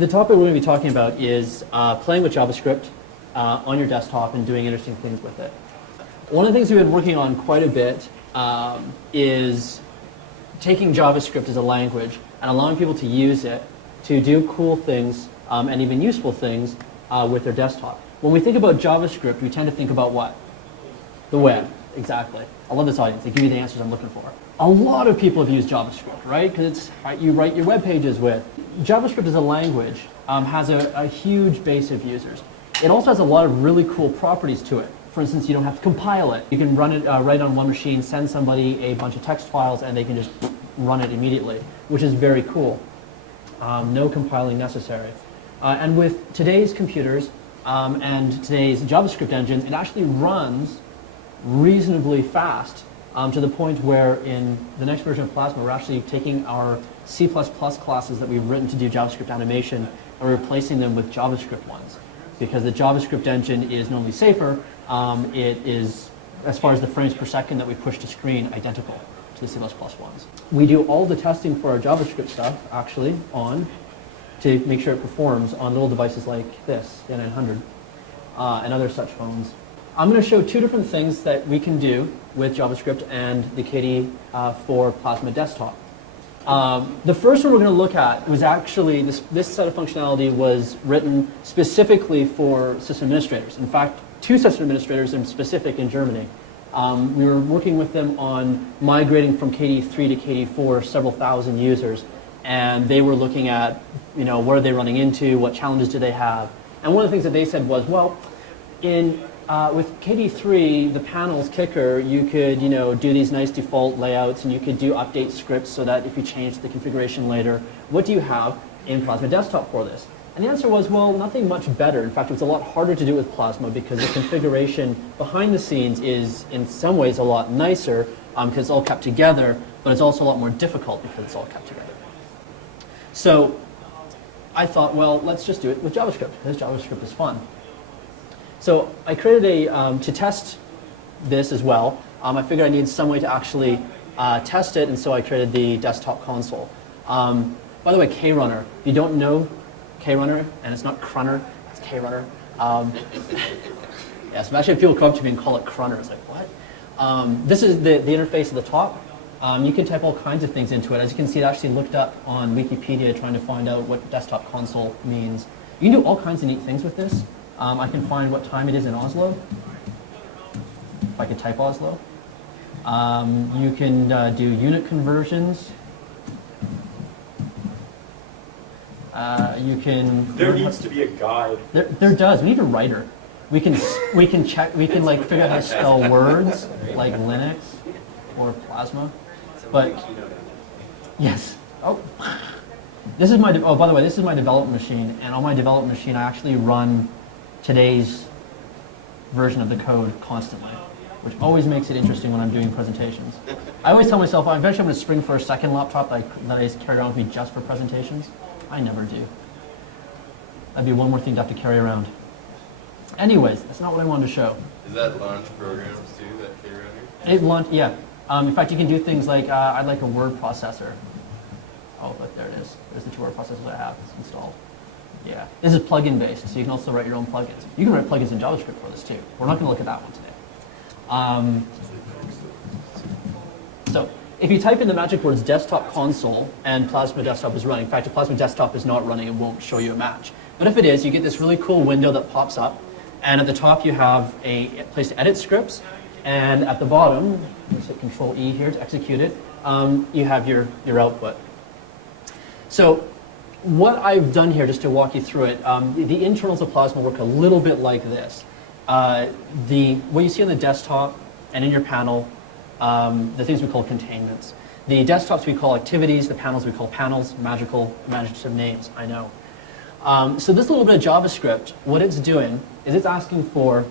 the topic we're going to be talking about is playing with JavaScript on your desktop and doing interesting things with it. One of the things we've been working on quite a bit is taking JavaScript as a language and allowing people to use it to do cool things and even useful things with their desktop. When we think about JavaScript, we tend to think about what? The web, exactly. I love this audience. They give you the answers I'm looking for. A lot of people have used JavaScript, right? Because it's what you write your web pages with. JavaScript as a language has a huge base of users. It also has a lot of really cool properties to it. For instance, you don't have to compile it. You can run it right on one machine, send somebody a bunch of text files, and they can just run it immediately, which is very cool. No compiling necessary. And with today's computers and today's JavaScript engines, it actually runs reasonably fast to the point where in the next version of Plasma, we're actually taking our C++ classes that we've written to do JavaScript animation and replacing them with JavaScript ones. Because the JavaScript engine is not only safer, it is, as far as the frames per second that we push to screen, identical to the C++ ones. We do all the testing for our JavaScript stuff, actually, to make sure it performs on little devices like this, the 900, and other such phones. I'm going to show two different things that we can do with JavaScript and the KDE for Plasma Desktop. The first one we're going to look at was actually, this set of functionality was written specifically for system administrators. In fact, two system administrators in specific in Germany. We were working with them on migrating from KDE 3 to KDE 4, several thousand users, and they were looking at, what are they running into, what challenges do they have. And one of the things that they said was, well, with KDE 3, the panels kicker, you could, do these nice default layouts, and you could do update scripts so that if you change the configuration later, what do you have in Plasma Desktop for this? And the answer was, well, nothing much better. In fact, it was a lot harder to do with Plasma because the configuration behind the scenes is, in some ways, a lot nicer because it's all kept together, but it's also a lot more difficult because it's all kept together. So I thought, well, let's just do it with JavaScript because JavaScript is fun. So I created to test this as well, I figured I needed some way to actually test it, and so I created the desktop console. By the way, KRunner, if you don't know KRunner, and it's not Crunner, it's KRunner. Yes, imagine if people come up to me and call it Crunner. It's like, what? This is the interface at the top. You can type all kinds of things into it. As you can see, it actually looked up on Wikipedia trying to find out what desktop console means. You can do all kinds of neat things with this. I can find what time it is in Oslo, if I could type Oslo. You can do unit conversions. You can. There needs to be a guide. There does. We need a writer. We can check. We can like figure out how to spell words like Linux or Plasma. But yes. Oh, this is my. Oh, by the way, this is my development machine, and on my development machine, I actually run today's version of the code constantly, which always makes it interesting when I'm doing presentations. I always tell myself, eventually I'm going to spring for a second laptop that I carry around with me just for presentations. I never do. That'd be one more thing to have to carry around. Anyways, that's not what I wanted to show. Is that launch programs too, that KRunner? It launch, yeah. In fact, you can do things like, I'd like a word processor. Oh, look, there it is. There's the two word processors I have installed. Yeah, this is plugin based, so you can also write your own plugins. You can write plugins in JavaScript for this too. We're not going to look at that one today. So if you type in the magic words desktop console and Plasma Desktop is running, in fact, if Plasma Desktop is not running, it won't show you a match. But if it is, you get this really cool window that pops up, and at the top you have a place to edit scripts, and at the bottom, let's hit Control E here to execute it, you have your output. So what I've done here, just to walk you through it, the internals of Plasma work a little bit like this. What you see on the desktop and in your panel, the things we call containments. The desktops we call activities, the panels we call panels, magical imaginative names, I know. So this little bit of JavaScript, what it's doing is it's asking for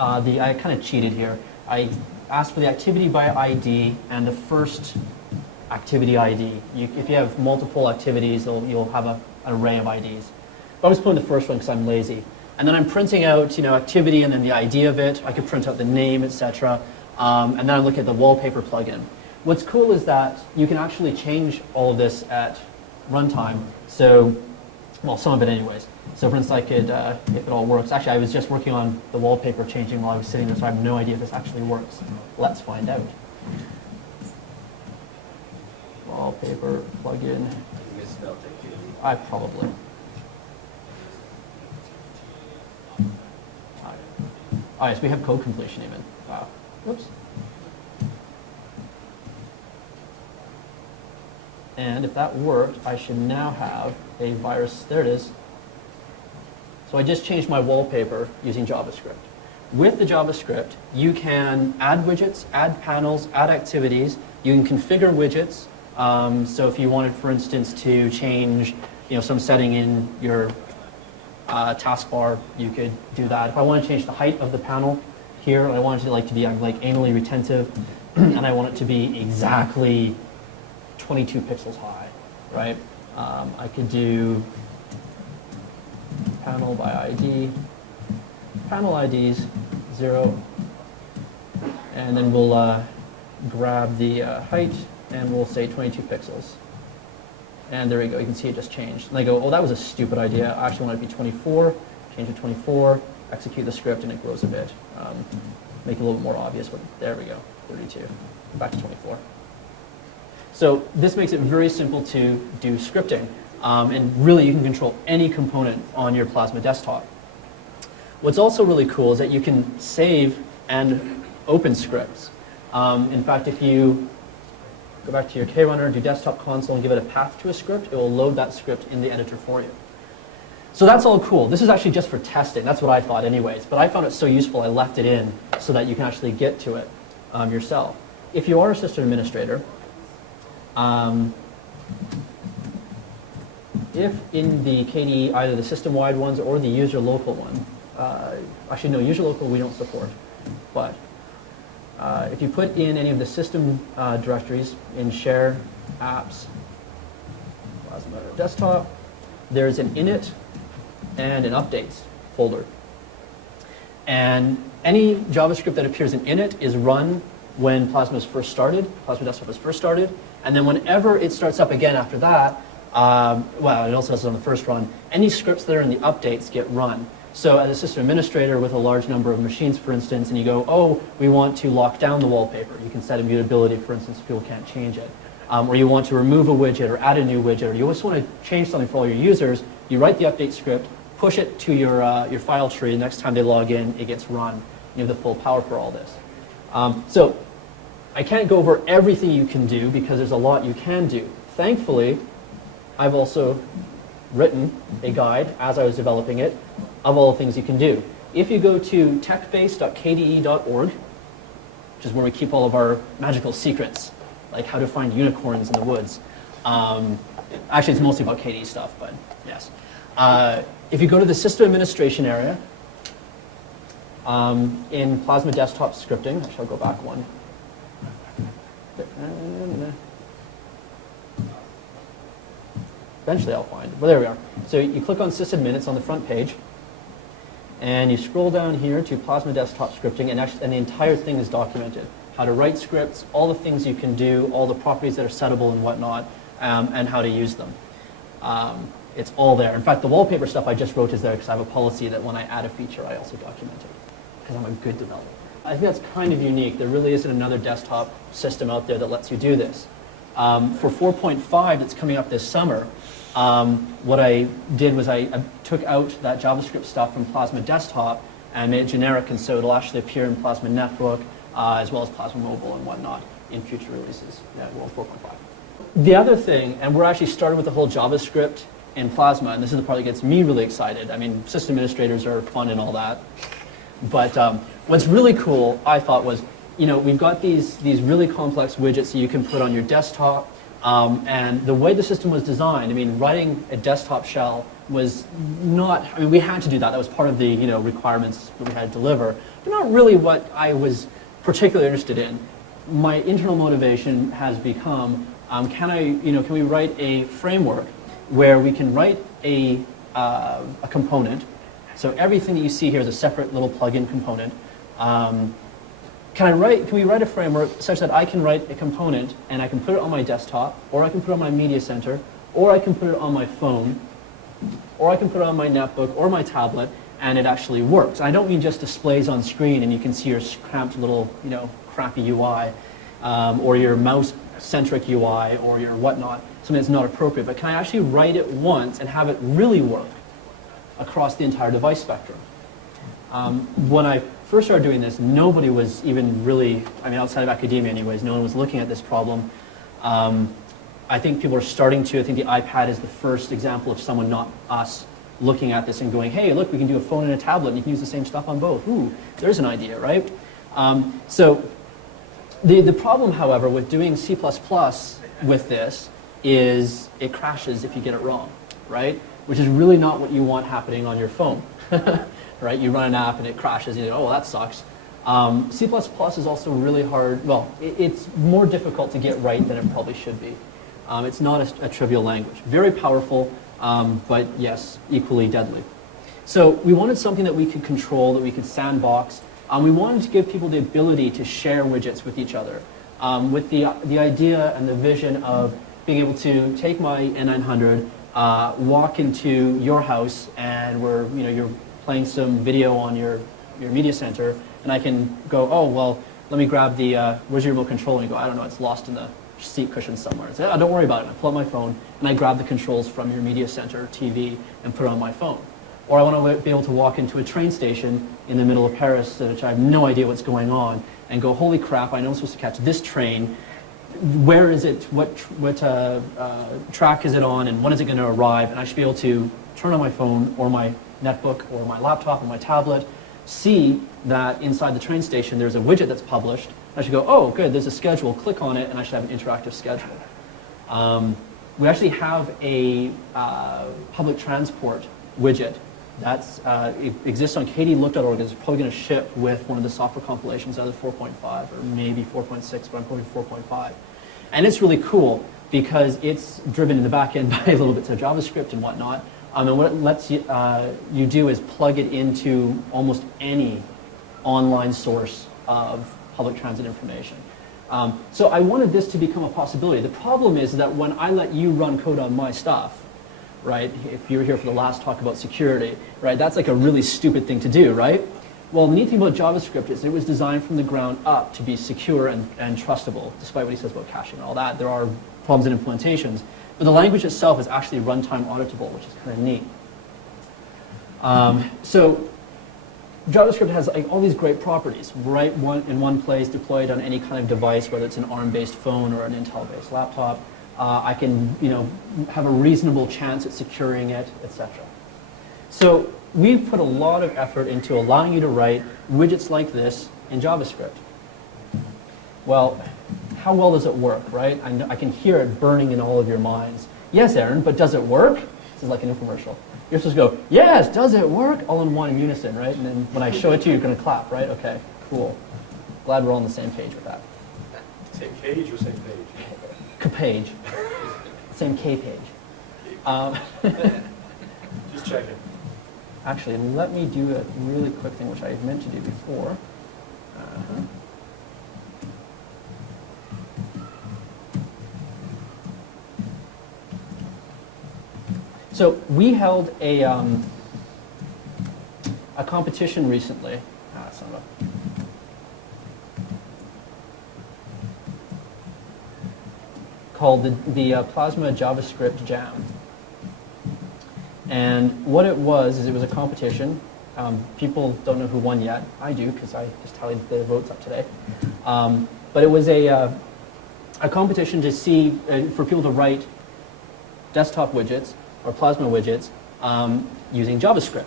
I kind of cheated here. I asked for the activity by ID and the first activity ID. If you have multiple activities, you'll have an array of IDs. But I was putting the first one because I'm lazy. And then I'm printing out, activity and then the ID of it. I could print out the name, etc. And then I look at the wallpaper plugin. What's cool is that you can actually change all of this at runtime. So Well, some of it anyways. So for instance, I could, if it all works, actually I was just working on the wallpaper changing while I was sitting there, so I have no idea if this actually works. Let's find out. Wallpaper plugin. You misspelled it, Katie. I probably. Oh yes, we have code completion even. Wow. Whoops. And if that worked, I should now have a virus. There it is. So I just changed my wallpaper using JavaScript. With the JavaScript, you can add widgets, add panels, add activities. You can configure widgets. So if you wanted, for instance, to change, some setting in your taskbar, you could do that. If I want to change the height of the panel here, I want it to be anally retentive, and I want it to be exactly 22 pixels high, right? I could do panel by ID, panel IDs 0, and then we'll grab the height and we'll say 22 pixels. And there we go, you can see it just changed. And I go, oh, that was a stupid idea. I actually want it to be 24, change it to 24, execute the script, and it grows a bit. Make it a little bit more obvious, but there we go, 32, back to 24. So this makes it very simple to do scripting. And really, you can control any component on your Plasma desktop. What's also really cool is that you can save and open scripts. In fact, if you go back to your KRunner, do desktop console, and give it a path to a script, it will load that script in the editor for you. So that's all cool. This is actually just for testing. That's what I thought anyways. But I found it so useful, I left it in so that you can actually get to it yourself. If you are a system administrator, if in the KDE, either the system-wide ones or the user-local one, actually no, user-local we don't support, but if you put in any of the system directories in share, apps, Plasma desktop, there's an init and an updates folder. And any JavaScript that appears in init is run when Plasma is first started, Plasma desktop is first started, and then whenever it starts up again after that, well, it also does it on the first run, any scripts that are in the updates get run. So as a system administrator with a large number of machines, for instance, and you go, oh, we want to lock down the wallpaper. You can set immutability, for instance, if people can't change it. Or you want to remove a widget or add a new widget, or you just want to change something for all your users, you write the update script, push it to your file tree, and next time they log in, it gets run. You have the full power for all this. So I can't go over everything you can do because there's a lot you can do. Thankfully, I've also written a guide as I was developing it of all the things you can do. If you go to techbase.kde.org, which is where we keep all of our magical secrets, like how to find unicorns in the woods. Actually, it's mostly about KDE stuff, but yes. If you go to the system administration area, in Plasma desktop scripting, I shall go back one. Eventually I'll find it. Well, there we are. So you click on sysadmin, it's on the front page, and you scroll down here to Plasma desktop scripting, and the entire thing is documented. How to write scripts, all the things you can do, all the properties that are settable and whatnot, and how to use them. It's all there. In fact, the wallpaper stuff I just wrote is there because I have a policy that when I add a feature, I also document it, because I'm a good developer. I think that's kind of unique. There really isn't another desktop system out there that lets you do this. For 4.5 that's coming up this summer, what I did was I took out that JavaScript stuff from Plasma Desktop and made it generic, and so it'll actually appear in Plasma Netbook as well as Plasma Mobile and whatnot in future releases. Yeah, well, 4.5. The other thing, and we're actually starting with the whole JavaScript in Plasma, and this is the part that gets me really excited. I mean, system administrators are fun and all that, but what's really cool, I thought, was we've got these really complex widgets that you can put on your desktop. And the way the system was designed, I mean, writing a desktop shell was not, I mean, we had to do that. That was part of the, requirements that we had to deliver, but not really what I was particularly interested in. My internal motivation has become, can we write a framework where we can write a component? So everything that you see here is a separate little plugin component. Can we write a framework such that I can write a component and I can put it on my desktop, or I can put it on my media center, or I can put it on my phone, or I can put it on my netbook or my tablet, and it actually works. I don't mean just displays on screen and you can see your cramped little, crappy UI, or your mouse-centric UI, or your whatnot, something that's not appropriate. But can I actually write it once and have it really work across the entire device spectrum? When I first started doing this, nobody was even really, outside of academia anyways, no one was looking at this problem. I think people are starting to. I think the iPad is the first example of someone, not us, looking at this and going, hey, look, we can do a phone and a tablet, and you can use the same stuff on both. Ooh, there's an idea, right? So the problem, however, with doing C++ with this is it crashes if you get it wrong, right? Which is really not what you want happening on your phone, right? You run an app and it crashes, and you go, oh, well, that sucks. C++ is also really hard. Well, it's more difficult to get right than it probably should be. It's not a trivial language. Very powerful, but yes, equally deadly. So we wanted something that we could control, that we could sandbox. We wanted to give people the ability to share widgets with each other, with the idea and the vision of being able to take my N900, walk into your house, and you're playing some video on your media center, and I can go, oh, well, let me grab the, where's your remote control? And you go, I don't know, it's lost in the seat cushion somewhere. And say, oh, don't worry about it. I pull out my phone, and I grab the controls from your media center TV and put it on my phone. Or I want to be able to walk into a train station in the middle of Paris, which I have no idea what's going on, and go, holy crap, I know I'm supposed to catch this train. Where is it? What track is it on, and when is it going to arrive? And I should be able to turn on my phone or my netbook or my laptop or my tablet, see that inside the train station there's a widget that's published. I should go, oh, good, there's a schedule. Click on it, and I should have an interactive schedule. We actually have a public transport widget it exists on kdelook.org. It's probably going to ship with one of the software compilations, either 4.5 or maybe 4.6, but I'm probably 4.5. And it's really cool because it's driven in the back end by a little bit of JavaScript and whatnot. And what it lets you do is plug it into almost any online source of public transit information. So I wanted this to become a possibility. The problem is that when I let you run code on my stuff, right, if you were here for the last talk about security, right, that's like a really stupid thing to do, right? Well, the neat thing about JavaScript is it was designed from the ground up to be secure and trustable, despite what he says about caching and all that. There are problems in implementations. But the language itself is actually runtime auditable, which is kind of neat. So JavaScript has all these great properties, right in one place, deployed on any kind of device, whether it's an ARM-based phone or an Intel-based laptop. I can have a reasonable chance at securing it, etc. So we've put a lot of effort into allowing you to write widgets like this in JavaScript. Well, how well does it work, right? I can hear it burning in all of your minds. Yes, Aaron, but does it work? This is like an infomercial. You're supposed to go, yes, does it work? All in one unison, right? And then when I show it to you, you're going to clap, right? Okay, cool. Glad we're all on the same page with that. Same page or same page? Page. Same K page. Just checking. Actually, let me do a really quick thing, which I meant to do before. So we held a competition recently. Son of a... called the Plasma JavaScript Jam. And what it was a competition. People don't know who won yet. I do, because I just tallied the votes up today. But it was a competition to see, for people to write desktop widgets or Plasma widgets using JavaScript.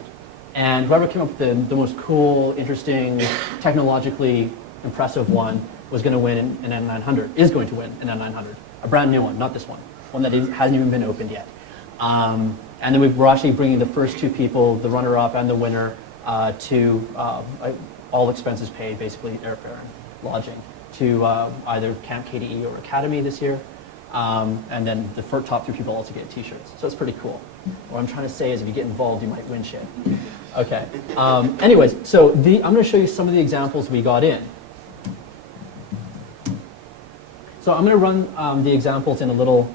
And whoever came up with the most cool, interesting, technologically impressive one was going to win an N900, is going to win an N900. A brand new one, not this one that hasn't even been opened yet. And then we're actually bringing the first two people, the runner-up and the winner, to all expenses paid, basically airfare and lodging, to either Camp KDE or Academy this year. And then the top three people also get t-shirts. So it's pretty cool. What I'm trying to say is if you get involved, you might win shit. Okay. Anyways, so I'm going to show you some of the examples we got in. So I'm going to run the examples in a little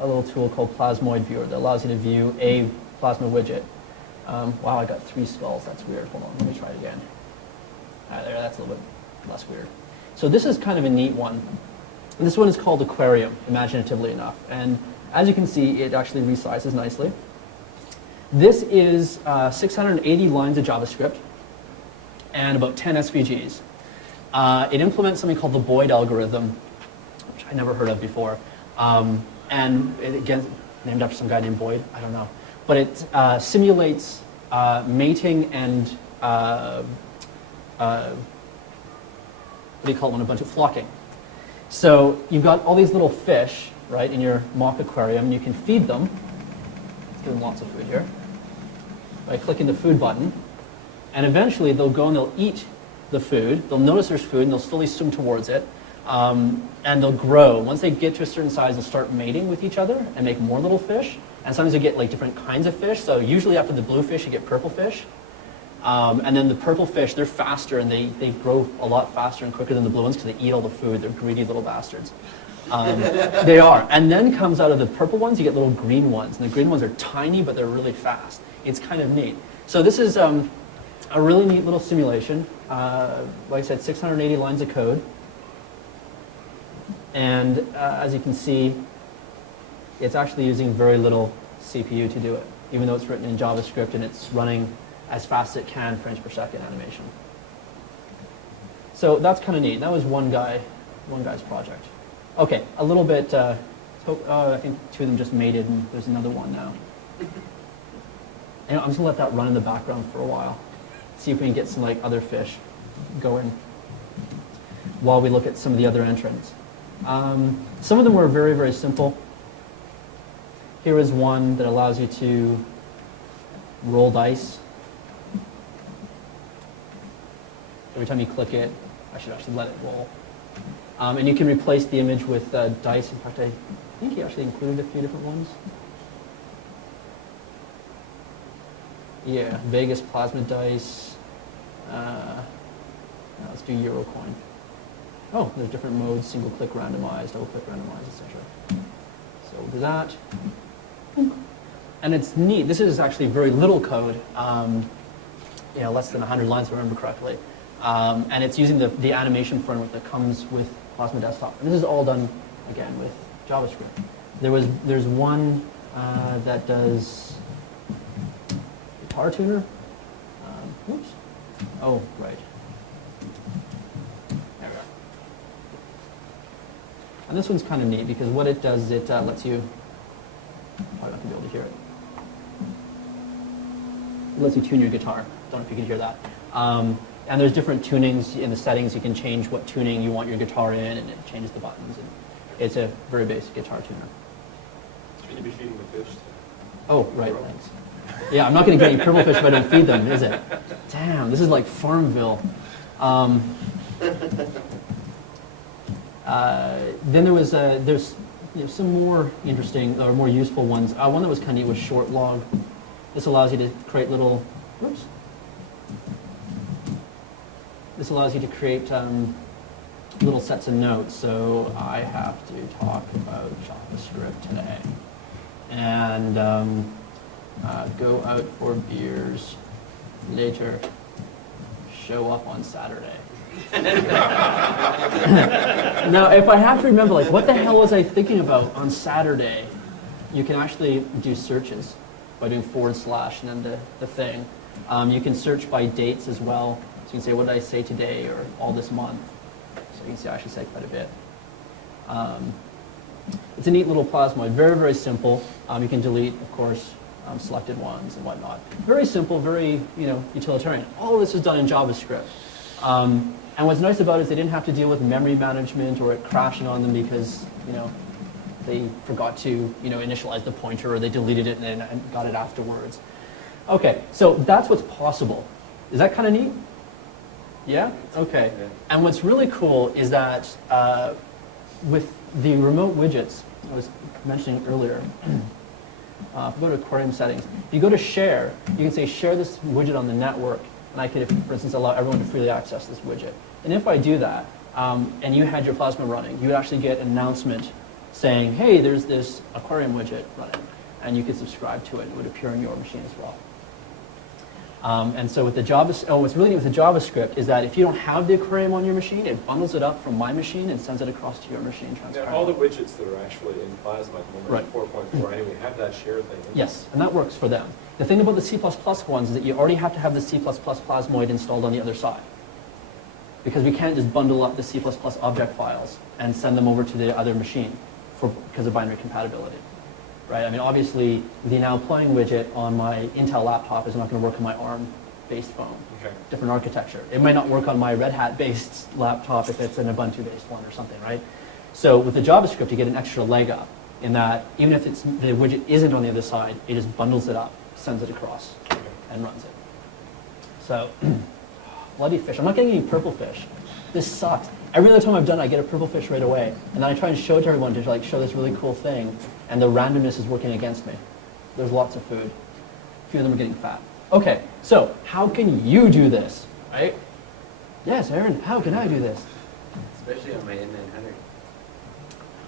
a little tool called Plasmoid Viewer that allows you to view a Plasma widget. Wow, I got 3 skulls. That's weird. Hold on, let me try it again. There, that's a little bit less weird. So this is kind of a neat one. And this one is called Aquarium, imaginatively enough. And as you can see, it actually resizes nicely. This is 680 lines of JavaScript and about 10 SVGs. It implements something called the Boyd algorithm, which I never heard of before. And it, again, named after some guy named Boyd, I don't know. But it simulates mating and, what do you call it when a bunch of flocking? So you've got all these little fish, right, in your mock aquarium. You can feed them. Let's give them lots of food here. By clicking the food button. And eventually they'll go and they'll eat the food. They'll notice there's food and they'll slowly swim towards it. And they'll grow. Once they get to a certain size, they'll start mating with each other and make more little fish. And sometimes you get like different kinds of fish. So usually after the blue fish, you get purple fish. And then the purple fish, they're faster and they grow a lot faster and quicker than the blue ones because they eat all the food. They're greedy little bastards. They are. And then comes out of the purple ones, you get little green ones. And the green ones are tiny, but they're really fast. It's kind of neat. So this is a really neat little simulation. Like I said, 680 lines of code. And as you can see, it's actually using very little CPU to do it, even though it's written in JavaScript and it's running as fast as it can frames per second animation. So that's kind of neat. That was one guy's project. Okay, a little bit, I think 2 of them just mated and there's another one now. And I'm just gonna let that run in the background for a while. See if we can get some like other fish going while we look at some of the other entrants. Some of them were very, very simple. Here is one that allows you to roll dice. Every time you click it, I should actually let it roll. And you can replace the image with dice. In fact, I think he actually included a few different ones. Yeah, Vegas plasma dice. Let's do Eurocoin. Oh, there's different modes: single click randomized, double click randomized, etc. So we'll do that. And it's neat. This is actually very little code. Less than 100 lines, if I remember correctly. And it's using the animation framework that comes with Plasma Desktop. And this is all done, again, with JavaScript. There's one that does guitar tuner. Oops. Oh, right. There we go. And this one's kind of neat because what it does is it lets you, probably not going to be able to hear it. It lets you tune your guitar. Don't know if you can hear that. And there's different tunings in the settings. You can change what tuning you want your guitar in, and it changes the buttons. And it's a very basic guitar tuner. Should you be feeding the fish? Oh, right, thanks. Yeah, I'm not going to get any purple fish if I don't feed them, is it? Damn, this is like Farmville. Then there's some more interesting or more useful ones. One that was kind of neat was short log. This allows you to create little. Whoops. This allows you to create little sets of notes. So I have to talk about JavaScript today, and go out for beers later. Show up on Saturday. Now, if I have to remember, like, what the hell was I thinking about on Saturday? You can actually do searches by doing / and then the thing. You can search by dates as well. So you can say, what did I say today or all this month? So you can see I actually say quite a bit. It's a neat little plasmoid, very, very simple. You can delete, of course, selected ones and whatnot. Very simple, very utilitarian. All of this is done in JavaScript. And what's nice about it is they didn't have to deal with memory management or it crashing on them because they forgot to initialize the pointer or they deleted it and then got it afterwards. Okay, so that's what's possible. Is that kind of neat? Yeah? Okay. And what's really cool is that with the remote widgets I was mentioning earlier, if you go to aquarium settings, if you go to share, you can say share this widget on the network, and I could, for instance, allow everyone to freely access this widget. And if I do that, and you had your Plasma running, you would actually get an announcement saying, hey, there's this aquarium widget running, and you could subscribe to it. It would appear on your machine as well. And so with the what's really neat with the JavaScript is that if you don't have the aquarium on your machine, it bundles it up from my machine and sends it across to your machine transparently. Now, all the widgets that are actually in Plasma at the moment, Right. 4.4 anyway, have that shared thing. Yes, and that works for them. The thing about the C++ ones is that you already have to have the C++ Plasmoid installed on the other side. Because we can't just bundle up the C++ object files and send them over to the other machine because of binary compatibility. Right? I mean, obviously, the now playing widget on my Intel laptop is not going to work on my ARM-based phone. Okay. Different architecture. It might not work on my Red Hat-based laptop if it's an Ubuntu-based one or something, right? So with the JavaScript, you get an extra leg up in that even if the widget isn't on the other side, it just bundles it up, sends it across, and runs it. So, bloody fish. I'm not getting any purple fish. This sucks. Every other time I've done it, I get a purple fish right away. And then I try and show it to everyone to show this really cool thing. And the randomness is working against me. There's lots of food. A few of them are getting fat. Okay, so how can you do this, right? Yes, Aaron, how can I do this? Especially on my N900.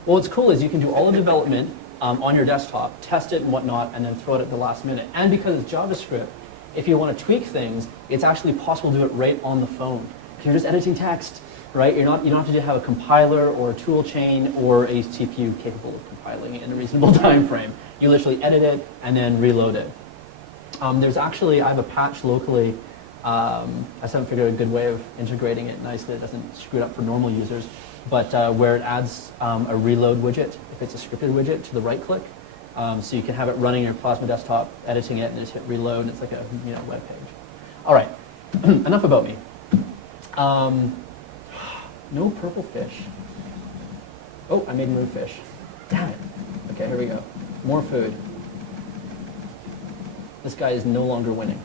Well, what's cool is you can do all the development on your desktop, test it and whatnot, and then throw it at the last minute. And because it's JavaScript, if you want to tweak things, it's actually possible to do it right on the phone. If you're just editing text, right? You don't have to have a compiler or a tool chain or a CPU capable of compiling it in a reasonable time frame. You literally edit it and then reload it. There's actually, I have a patch locally. I just haven't figured out a good way of integrating it nicely. It doesn't screw it up for normal users. But where it adds a reload widget, if it's a scripted widget, to the right click. So you can have it running your Plasma desktop, editing it, and just hit reload, and it's like a web page. All right, enough about me. No purple fish. Oh, I made maroon fish. Damn it. Okay, here we go. More food. This guy is no longer winning.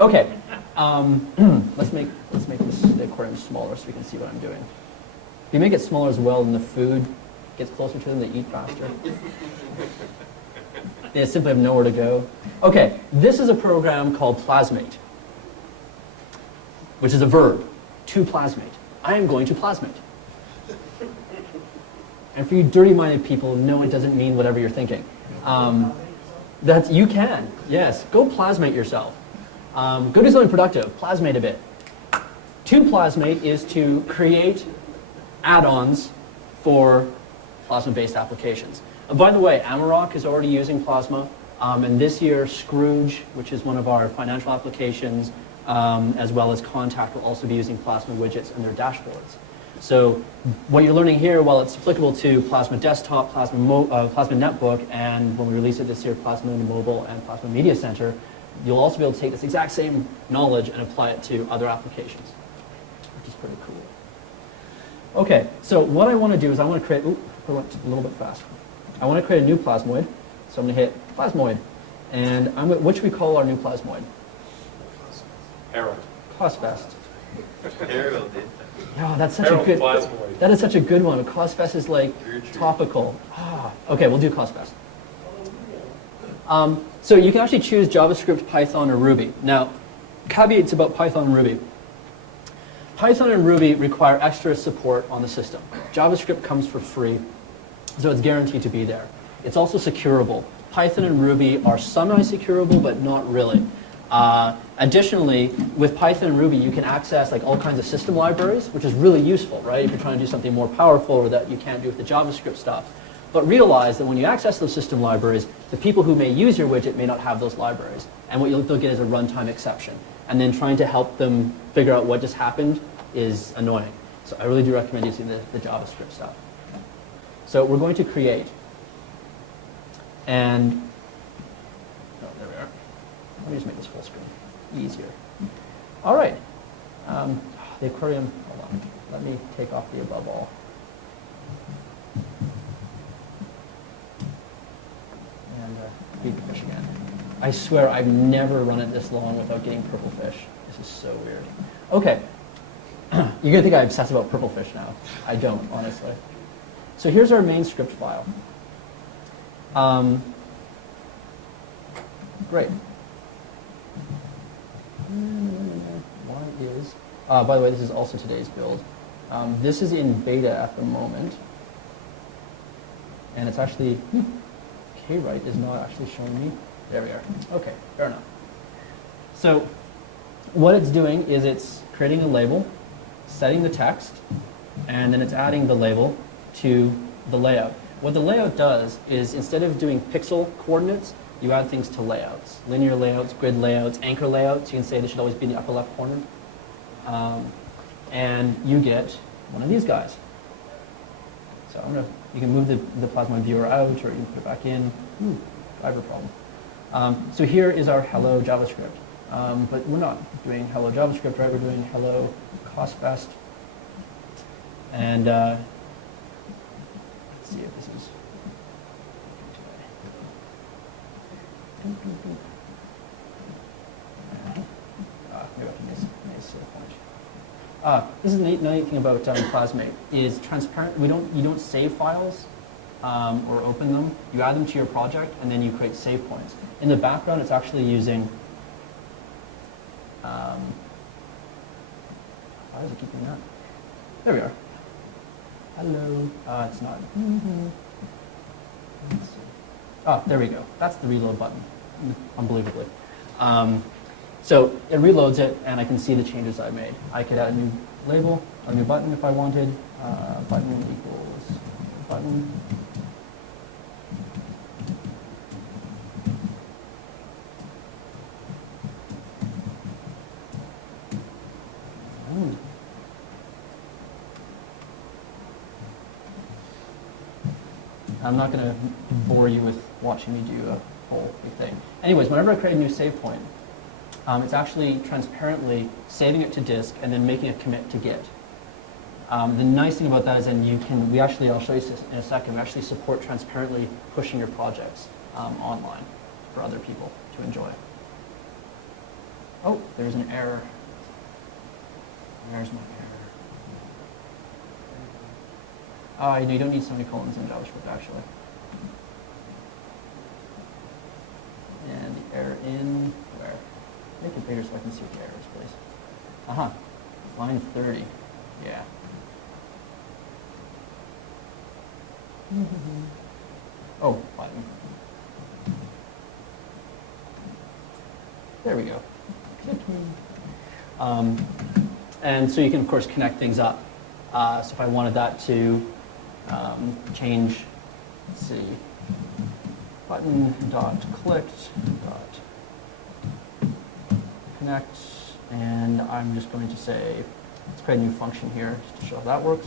Okay, let's make the aquarium smaller so we can see what I'm doing. If you make it smaller as well, then the food gets closer to them, they eat faster. They simply have nowhere to go. Okay, this is a program called Plasmate, which is a verb, to plasmate. I am going to plasmate. And for you dirty-minded people, no, it doesn't mean whatever you're thinking. You can, yes. Go plasmate yourself. Go do something productive. Plasmate a bit. To plasmate is to create add-ons for Plasma-based applications. By the way, Amarok is already using Plasma. And this year, Scrooge, which is one of our financial applications, as well as Contact, will also be using Plasma widgets in their dashboards. So what you're learning here, while it's applicable to Plasma Desktop, Plasma Netbook, and when we release it this year, Plasma Mobile and Plasma Media Center, you'll also be able to take this exact same knowledge and apply it to other applications, which is pretty cool. Okay, so what I want to do is I want to create, a little bit fast. I want to create a new Plasmoid, so I'm going to hit Plasmoid. And what should we call our new Plasmoid? Harold. COSSFest. Harold did. Oh, that's such Harold a good. Plasmoid. That is such a good one. COSSFest is like topical. Okay, we'll do COSSFest. So you can actually choose JavaScript, Python, or Ruby. Now, caveats about Python and Ruby. Python and Ruby require extra support on the system. JavaScript comes for free, so it's guaranteed to be there. It's also securable. Python and Ruby are semi-securable, but not really. Additionally, with Python and Ruby, you can access all kinds of system libraries, which is really useful, right? If you're trying to do something more powerful or that you can't do with the JavaScript stuff. But realize that when you access those system libraries, the people who may use your widget may not have those libraries. And what they'll get is a runtime exception. And then trying to help them figure out what just happened is annoying. So I really do recommend using the JavaScript stuff. So we're going to create. And there we are. Let me just make this full screen. Easier. All right. The aquarium, hold on. Let me take off the above all. And feed the fish again. I swear I've never run it this long without getting purple fish. This is so weird. Okay. You're going to think I obsess about purple fish now. I don't, honestly. So here's our main script file. Great. One is, by the way, this is also today's build. This is in beta at the moment. And it's actually, kwrite is not actually showing me. There we are. Okay, fair enough. So what it's doing is it's creating a label, setting the text, and then it's adding the label to the layout. What the layout does is instead of doing pixel coordinates, you add things to layouts. Linear layouts, grid layouts, anchor layouts. You can say they should always be in the upper left corner. And you get one of these guys. So you can move the Plasmoid viewer out, or you can put it back in. Driver problem. So here is our hello JavaScript. But we're not doing hello JavaScript, right? We're doing hello COSSFest. And let's see if this is. Maybe I can miss a point. This is the neat thing about Plasmate is transparent. You don't save files or open them. You add them to your project, and then you create save points. In the background, it's actually using. Why is it keeping that? There we are. Hello. It's not. Let's see. There we go. That's the reload button. Unbelievably. So it reloads it, and I can see the changes I made. I could add a new label, a new button if I wanted. Button equals button. I'm not going to bore you with watching me do a whole big thing. Anyways, whenever I create a new save point, it's actually transparently saving it to disk and then making a commit to Git. The nice thing about that is then I'll show you this in a second, we actually support transparently pushing your projects online for other people to enjoy. Oh, there's an error. There's my error. You don't need semicolons in JavaScript, actually. And the error in where? Make it bigger so I can see what the error is, please. Line 30. Yeah. Oh, button. There we go. And so you can, of course, connect things up. So if I wanted that to change, let's see, button dot clicked dot connect, and I'm just going to say, let's create a new function here just to show how that works.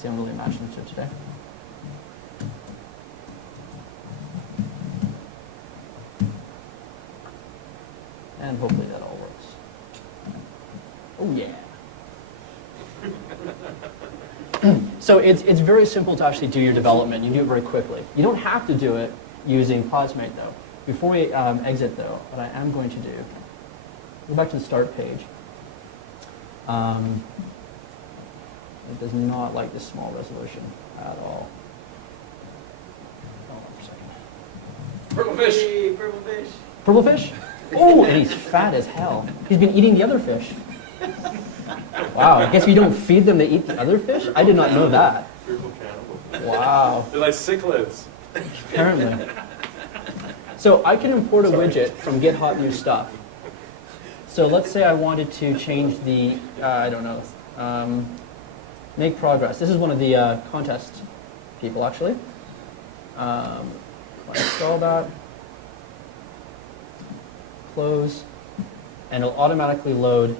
See, I'm really imaginative today. And hopefully that all works. Oh yeah. So it's very simple to actually do your development. You do it very quickly. You don't have to do it using Plasmate though. Before we exit though, what I am going to do, go back to the start page. It does not like this small resolution at all. Hold on for a second. Purple fish. Hey, purple fish. Purple fish? Oh, and he's fat as hell. He's been eating the other fish. Wow, I guess if you don't feed them, they eat the other fish? I did not know that. Purple cannibal. Wow. They're like cichlids. Apparently. So I can import a widget from Get Hot New Stuff. So let's say I wanted to change the, I don't know, make progress. This is one of the contest people, actually. I'll install that. Close. And it'll automatically load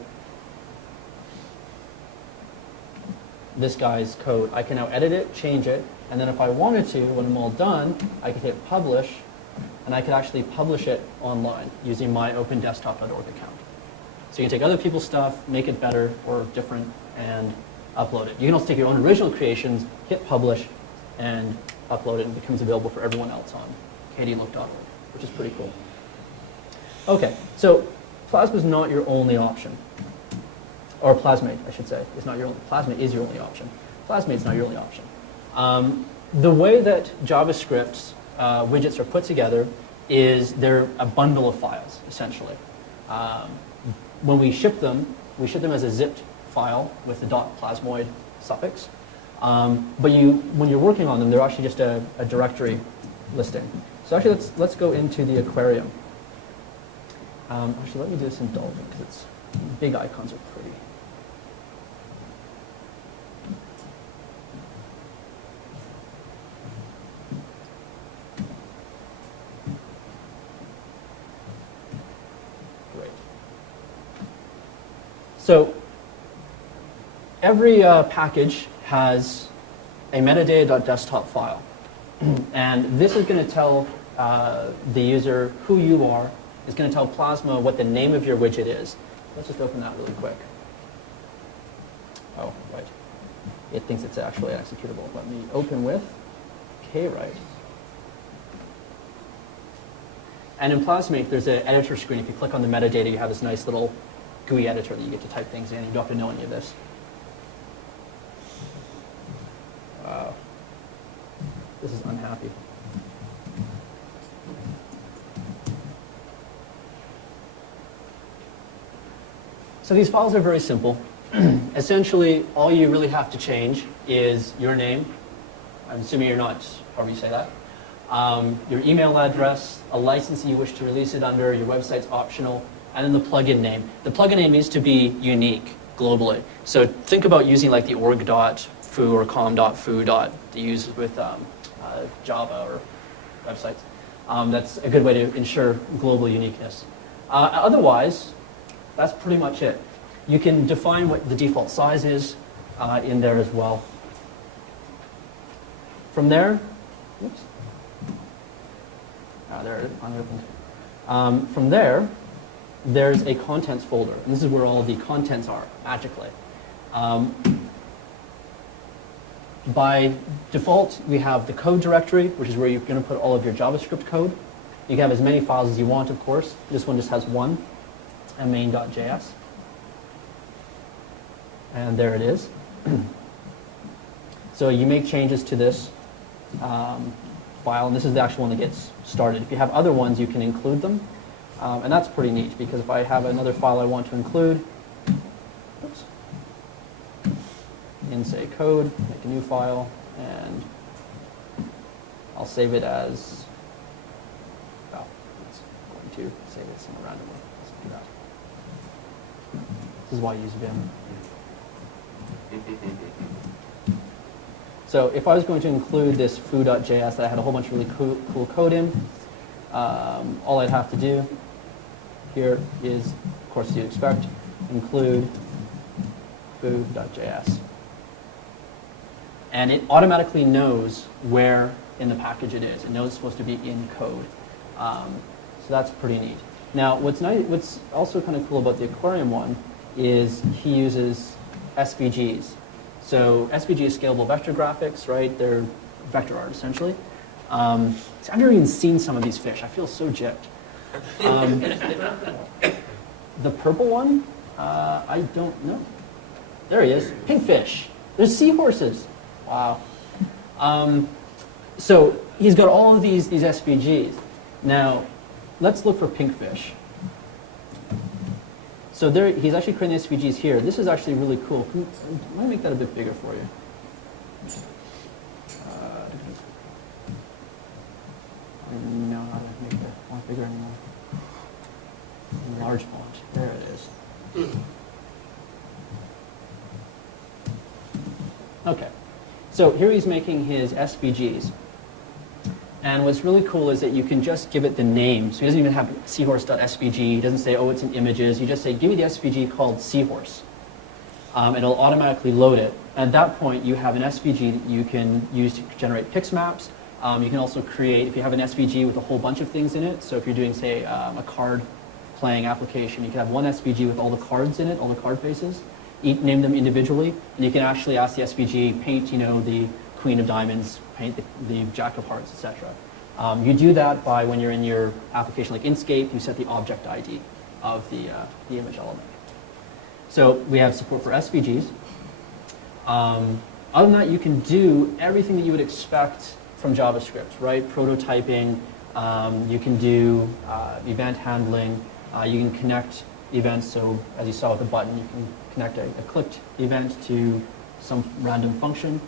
this guy's code. I can now edit it, change it, and then if I wanted to, when I'm all done, I could hit publish, and I could actually publish it online using my opendesktop.org account. So you can take other people's stuff, make it better or different, and upload it. You can also take your own original creations, hit publish, and upload it, and it becomes available for everyone else on kdelook.org, which is pretty cool. Okay, so Plasma is not your only option. Or Plasmate, I should say, is not your only. Plasmate is your only option. Plasmate is not your only option. The way that JavaScript widgets are put together is they're a bundle of files, essentially. When we ship them as a zipped file with the .plasmoid suffix. But when you're working on them, they're actually just a directory listing. So actually, let's go into the aquarium. Actually, let me do this in Dolphin because big icons are pretty. Great. So every package has a metadata.desktop file. And this is going to tell the user who you are. It's going to tell Plasma what the name of your widget is. Let's just open that really quick. Oh, right. It thinks it's actually executable. Let me open with kwrite. And in Plasmate, there's an editor screen. If you click on the metadata, you have this nice little GUI editor that you get to type things in. You don't have to know any of this. Wow. This is unhappy. So these files are very simple. Essentially, all you really have to change is your name. I'm assuming you're not, however you say that. Your email address, a license that you wish to release it under, your website's optional, and then the plugin name. The plugin name needs to be unique globally. So think about using like the org.foo or com.foo that you use with Java or websites. That's a good way to ensure global uniqueness. Otherwise, that's pretty much it. You can define what the default size is in there as well. From there, oops. There it is, unopened. From there, there's a contents folder, and this is where all the contents are, magically. By default, we have the code directory, which is where you're going to put all of your JavaScript code. You can have as many files as you want, of course. This one just has one, and main.js. And there it is. So you make changes to this file, and this is the actual one that gets started. If you have other ones, you can include them. And that's pretty neat, because if I have another file I want to include, oops, in say code, make a new file, and I'll save it as, well, it's going to save it somewhere randomly. Let's do that. This is why I use Vim. So if I was going to include this foo.js that I had a whole bunch of really cool code in, all I'd have to do here is, of course, as you'd expect, include foo.js. And it automatically knows where in the package it is. It knows it's supposed to be in code. So that's pretty neat. Now, what's also kind of cool about the aquarium one is he uses SVGs. So SVG is scalable vector graphics, right? They're vector art, essentially. I've never even seen some of these fish. I feel so gypped. The purple one, I don't know. There he is, pink fish. There's seahorses. Wow. So he's got all of these SVGs. Now, let's look for pink fish. So there, he's actually creating SVGs here. This is actually really cool. Let me make that a bit bigger for you. I don't know how to make the font bigger anymore. Large font. There it is. Okay. So here he's making his SVGs. And what's really cool is that you can just give it the name. So he doesn't even have seahorse.svg. He doesn't say, oh, it's in images. You just say, give me the SVG called seahorse. It'll automatically load it. At that point, you have an SVG that you can use to generate pix maps. You can also create, if you have an SVG with a whole bunch of things in it, so if you're doing, say, a card playing application, you can have one SVG with all the cards in it, all the card faces, name them individually, and you can actually ask the SVG, paint, the Queen of Diamonds, paint the Jack of Hearts, etc. You do that by when you're in your application like Inkscape, you set the object ID of the image element. So we have support for SVGs. Other than that, you can do everything that you would expect from JavaScript, right? Prototyping, You can do event handling. You can connect events. So as you saw with the button, you can connect a clicked event to some random function,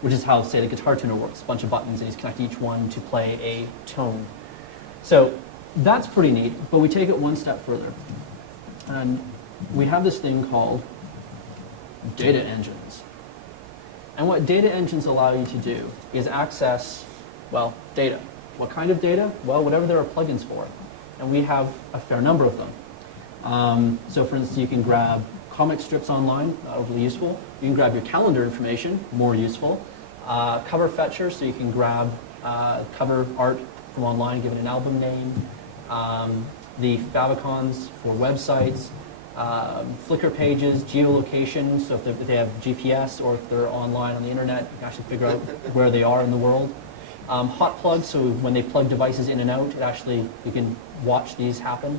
which is how, say, the guitar tuner works. A bunch of buttons, and you connect each one to play a tone. So that's pretty neat, but we take it one step further. And we have this thing called data engines. And what data engines allow you to do is access, well, data. What kind of data? Well, whatever there are plugins for. And we have a fair number of them. So for instance, you can grab comic strips online, not overly useful. You can grab your calendar information, more useful. Cover fetcher, so you can grab cover art from online, give it an album name. The favicons for websites. Flickr pages, geolocation, so if they have GPS or if they're online on the internet, you can actually figure out where they are in the world. Hot plugs, so when they plug devices in and out, it actually, you can watch these happen.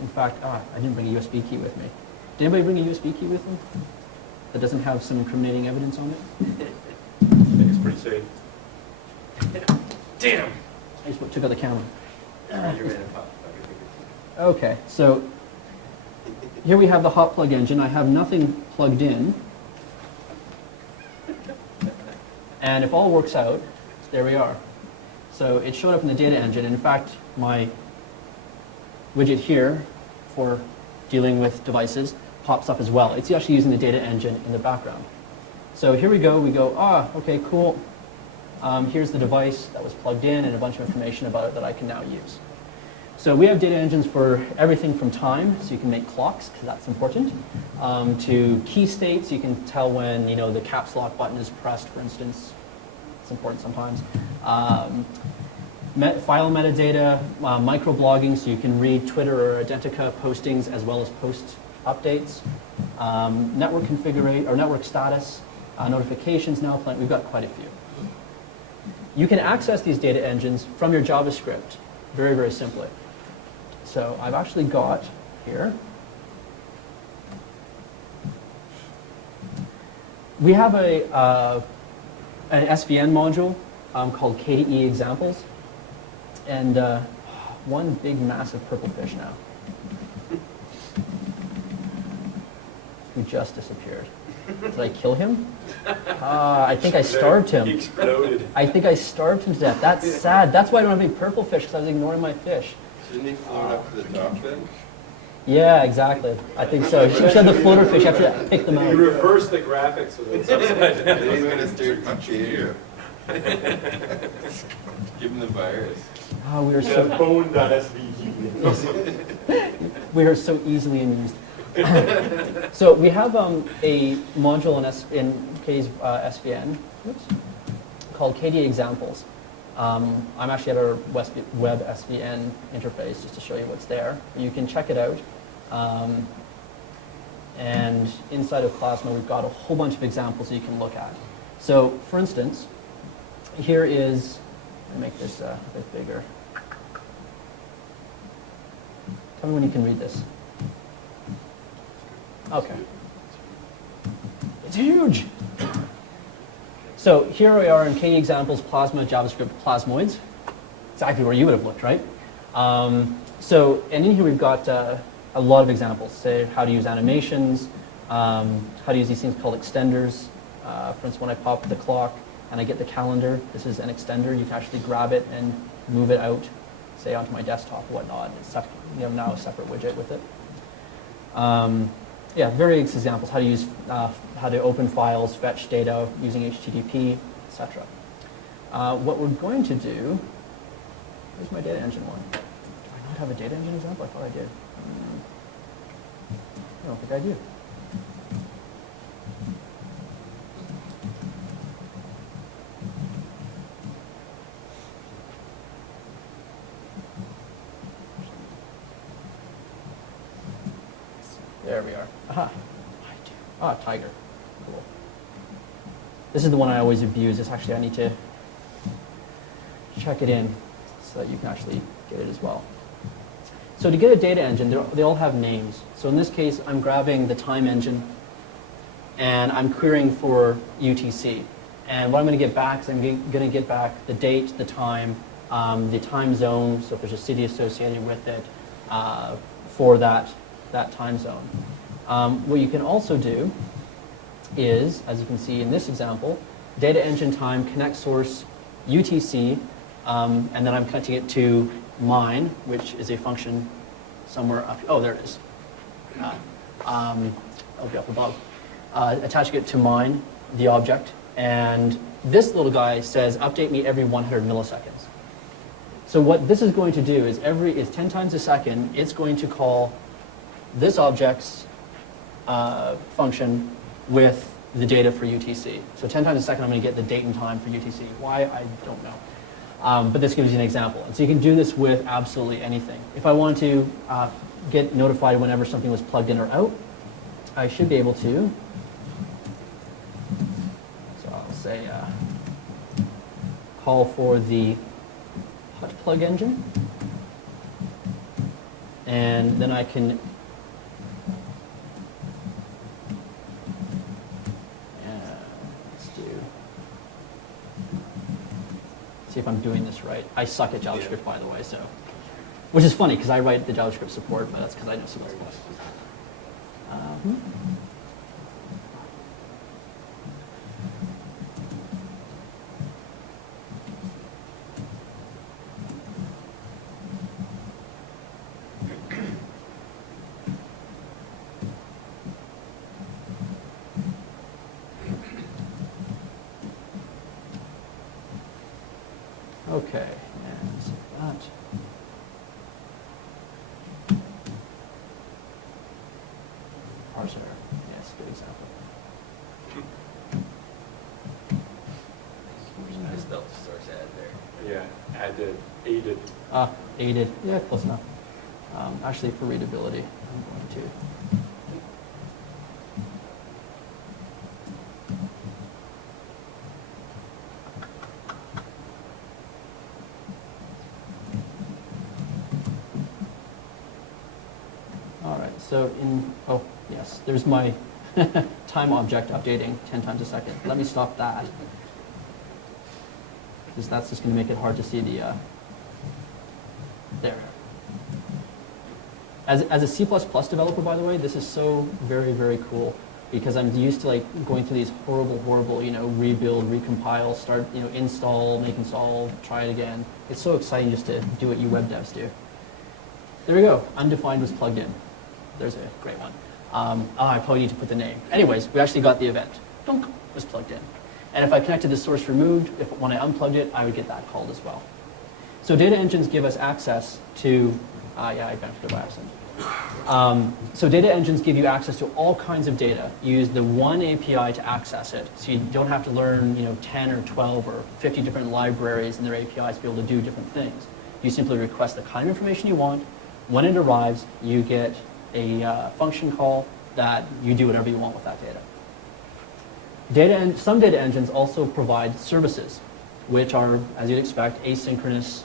In fact, I didn't bring a USB key with me. Did anybody bring a USB key with them that doesn't have some incriminating evidence on it? I think it's pretty safe. Damn! I just took out the camera. You're in a pop. Okay, so here we have the hot plug engine. I have nothing plugged in. And if all works out, there we are. So it showed up in the data engine. And in fact, my widget here for dealing with devices pops up as well. It's actually using the data engine in the background. So here we go. We go, okay, cool. Here's the device that was plugged in and a bunch of information about it that I can now use. So we have data engines for everything from time, so you can make clocks, because that's important, to key states. You can tell when the caps lock button is pressed, for instance. It's important sometimes. File metadata, microblogging, so you can read Twitter or Identica postings as well as post updates. Network configuration or network status, notifications now. We've got quite a few. You can access these data engines from your JavaScript very, very simply. So I've actually got here, we have an SVN module called KDE examples, and one big massive purple fish now, who just disappeared. Did I kill him? I think I starved him. He exploded. I think I starved him to death. That's sad. That's why I don't have any purple fish, because I was ignoring my fish. Shouldn't he float up to the top then? Yeah, exactly. I think so. You should have the floater fish. You have to pick them You out. reverse the graphics so that it's upside down. Then he's going to start punching you. Give him the virus. Oh, we are Yeah, so phone.svg. we are so easily amused. So we have a module in KDE's SVN called KDE examples. I'm actually at our web SVN interface just to show you what's there. You can check it out. And inside of Plasma, we've got a whole bunch of examples that you can look at. So, for instance, here is, I'll make this a bit bigger. Tell me when you can read this. Okay. It's huge. So here we are in KDE examples, Plasma, JavaScript Plasmoids. Exactly where you would have looked, right? And in here we've got a lot of examples. Say how to use animations, how to use these things called extenders. For instance, when I pop the clock and I get the calendar, this is an extender. You can actually grab it and move it out, say onto my desktop or whatnot. It's now a separate widget with it. Yeah, various examples, how to use, how to open files, fetch data using HTTP, etc. What we're going to do, here's my data engine one. Do I not have a data engine example? I thought I did. I don't think I do. There we are. Aha. I do. Tiger. Cool. This is the one I always abuse. It's actually, I need to check it in so that you can actually get it as well. So to get a data engine, they all have names. So in this case, I'm grabbing the time engine, and I'm querying for UTC. And what I'm going to get back is I'm going to get back the date, the time zone, so if there's a city associated with it, for that time zone. What you can also do is, as you can see in this example, data engine time, connect source, UTC, and then I'm connecting it to mine, which is a function somewhere up. Oh, there it is. It'll be up above. Attaching it to mine, the object, and this little guy says update me every 100 milliseconds. So what this is going to do is is 10 times a second, it's going to call this object's function with the data for UTC. So 10 times a second, I'm going to get the date and time for UTC. Why, I don't know. But this gives you an example. And so you can do this with absolutely anything. If I want to get notified whenever something was plugged in or out, I should be able to. So I'll say call for the hot plug engine. And then I can see if I'm doing this right. I suck at JavaScript, by the way, so. Which is funny, because I write the JavaScript support, but that's because I know C++. Okay, and so that. Parser, yes, good example. I spelled the source add there. Yeah, added, aided. Aided, yeah, close enough. Actually, for readability, I'm going to. So yes, there's my time object updating 10 times a second. Let me stop that, because that's just going to make it hard to see the, there. As a C++ developer, by the way, this is so very, very cool, because I'm used to going through these horrible, rebuild, recompile, start, install, make install, try it again. It's so exciting just to do what you web devs do. There we go, undefined was plugged in. There's a great one. I probably need to put the name. Anyways, we actually got the event. Dunk was plugged in. And if I connected the source removed, when I unplugged it, I would get that called as well. So data engines give us access to, yeah, I benefited by accident. So data engines give you access to all kinds of data. You use the one API to access it. So you don't have to learn 10 or 12 or 50 different libraries and their APIs to be able to do different things. You simply request the kind of information you want. When it arrives, you get a function call that you do whatever you want with that data. Some data engines also provide services, which are, as you'd expect, asynchronous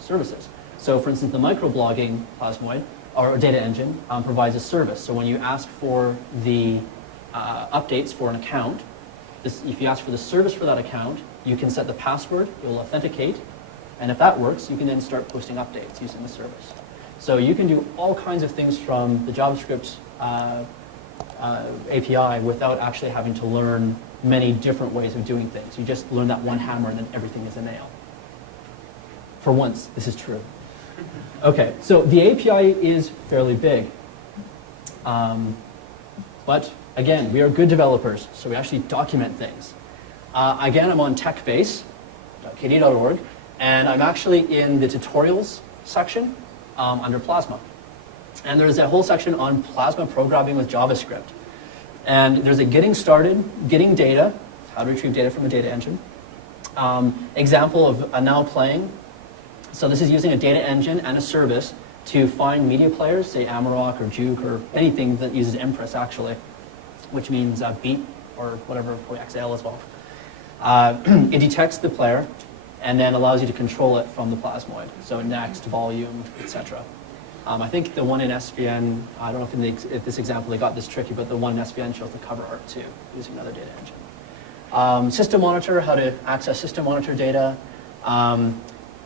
services. So for instance, the microblogging Plasmoid, or data engine, provides a service. So when you ask for the updates for an account, if you ask for the service for that account, you can set the password, you'll authenticate, and if that works, you can then start posting updates using the service. So you can do all kinds of things from the JavaScript API without actually having to learn many different ways of doing things. You just learn that one hammer and then everything is a nail. For once, this is true. Okay, so the API is fairly big. But again, we are good developers, so we actually document things. Again, I'm on techbase.kde.org, and I'm actually in the tutorials section under Plasma. And there's a whole section on Plasma programming with JavaScript. And there's a getting started, getting data, how to retrieve data from a data engine. Example of a now playing. So this is using a data engine and a service to find media players, say Amarok or Juke or anything that uses Empress actually, which means beat or whatever, XL as well. It detects the player and then allows you to control it from the Plasmoid. So next, volume, etc. I think the one in SVN, I don't know if in this example they got this tricky, but the one in SVN shows the cover art too, using another data engine. System monitor, how to access system monitor data.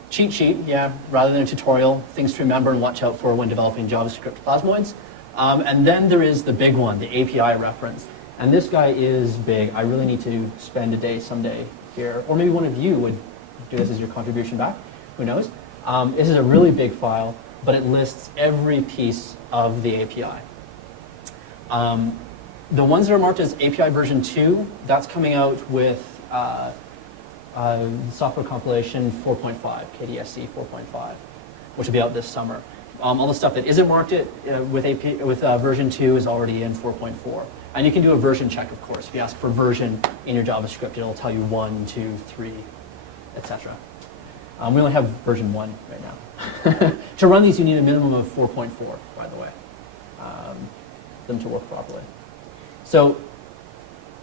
Cheat sheet, yeah, rather than a tutorial, things to remember and watch out for when developing JavaScript Plasmoids. And then there is the big one, the API reference. And this guy is big. I really need to spend a day someday here, or maybe one of you would do this as your contribution back, who knows. This is a really big file, but it lists every piece of the API. The ones that are marked as API version 2, that's coming out with software compilation 4.5, KDSC 4.5, which will be out this summer. All the stuff that isn't marked with version 2 is already in 4.4. And you can do a version check, of course. If you ask for version in your JavaScript, it'll tell you 1, 2, 3, etc. We only have version 1 right now. To run these, you need a minimum of 4.4, by the way, for them to work properly. So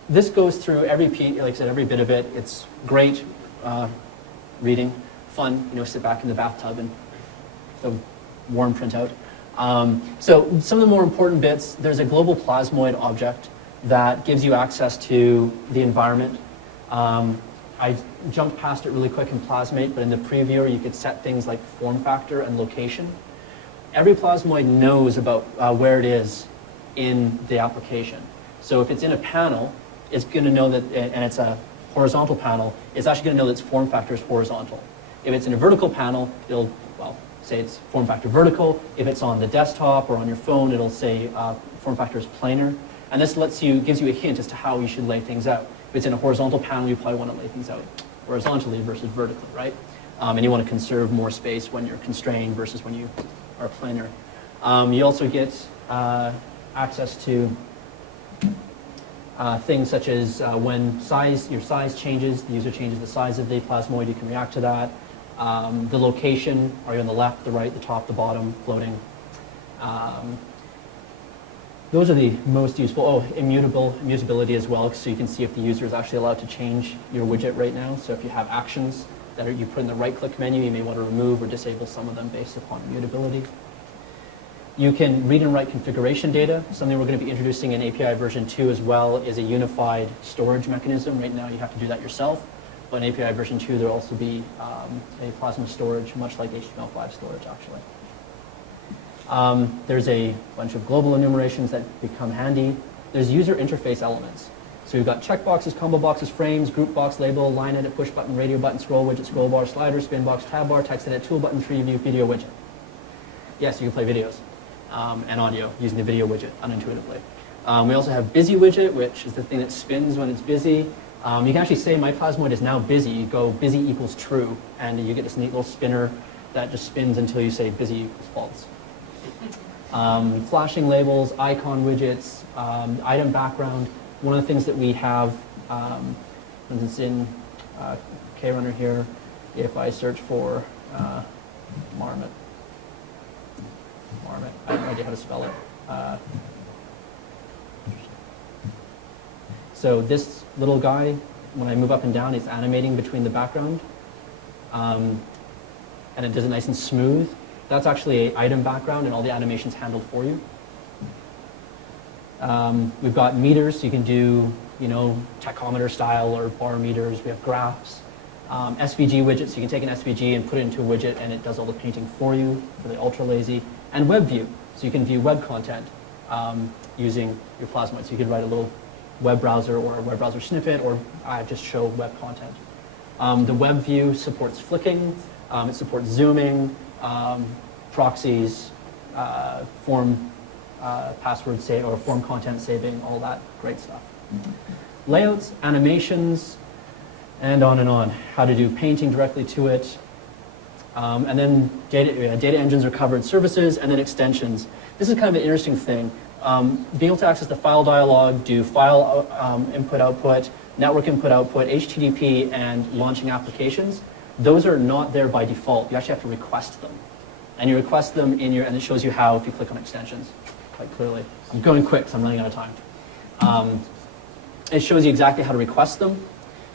this goes through every piece, like I said, every bit of it. It's great reading, fun. Sit back in the bathtub and the warm printout. So some of the more important bits, there's a global plasmoid object that gives you access to the environment. I jumped past it really quick in Plasmate, but in the previewer you could set things like form factor and location. Every plasmoid knows about where it is in the application. So if it's in a panel, it's going to know that, and it's a horizontal panel, it's actually going to know that its form factor is horizontal. If it's in a vertical panel, it'll, well, say it's form factor vertical. If it's on the desktop or on your phone, it'll say form factor is planar. And this gives you a hint as to how you should lay things out. If it's in a horizontal panel, you probably want to lay things out horizontally versus vertically, right? And you want to conserve more space when you're constrained versus when you are planar. You also get access to things such as when your size changes, the user changes the size of the plasmoid, you can react to that. The location, are you on the left, the right, the top, the bottom, floating? Those are the most useful. Oh, immutability as well, so you can see if the user is actually allowed to change your widget right now. So if you have actions that you put in the right-click menu, you may want to remove or disable some of them based upon immutability. You can read and write configuration data. Something we're going to be introducing in API version 2 as well is a unified storage mechanism. Right now you have to do that yourself. But in API version 2 there will also be a Plasma storage, much like HTML5 storage actually. There's a bunch of global enumerations that become handy. There's user interface elements. So you've got checkboxes, combo boxes, frames, group box, label, line edit, push button, radio button, scroll widget, scroll bar, slider, spin box, tab bar, text edit, tool button, tree view, video widget. Yes, you can play videos and audio using the video widget unintuitively. We also have busy widget, which is the thing that spins when it's busy. You can actually say my plasmoid is now busy. You go busy equals true, and you get this neat little spinner that just spins until you say busy equals false. Flashing labels, icon widgets, item background. One of the things that we have, for instance, in KRunner here, if I search for marmot, I have no idea how to spell it. So this little guy, when I move up and down, it's animating between the background, and it does it nice and smooth. That's actually an item background, and all the animation's handled for you. We've got meters, so you can do, tachometer style or bar meters. We have graphs. SVG widgets, so you can take an SVG and put it into a widget, and it does all the painting for you, for the ultra lazy. And web view, so you can view web content using your Plasmoid. So you can write a little web browser or a web browser snippet, or just show web content. The web view supports flicking, it supports zooming, proxies, form password save or form content saving, all that great stuff. Layouts, animations, and on. How to do painting directly to it. And then data engines are covered, services, and then extensions. This is kind of an interesting thing. Being able to access the file dialog, do file input-output, network input-output, HTTP, and launching applications, those are not there by default. You actually have to request them. And you request them and it shows you how if you click on extensions, quite clearly. I'm going quick, so I'm running out of time. It shows you exactly how to request them.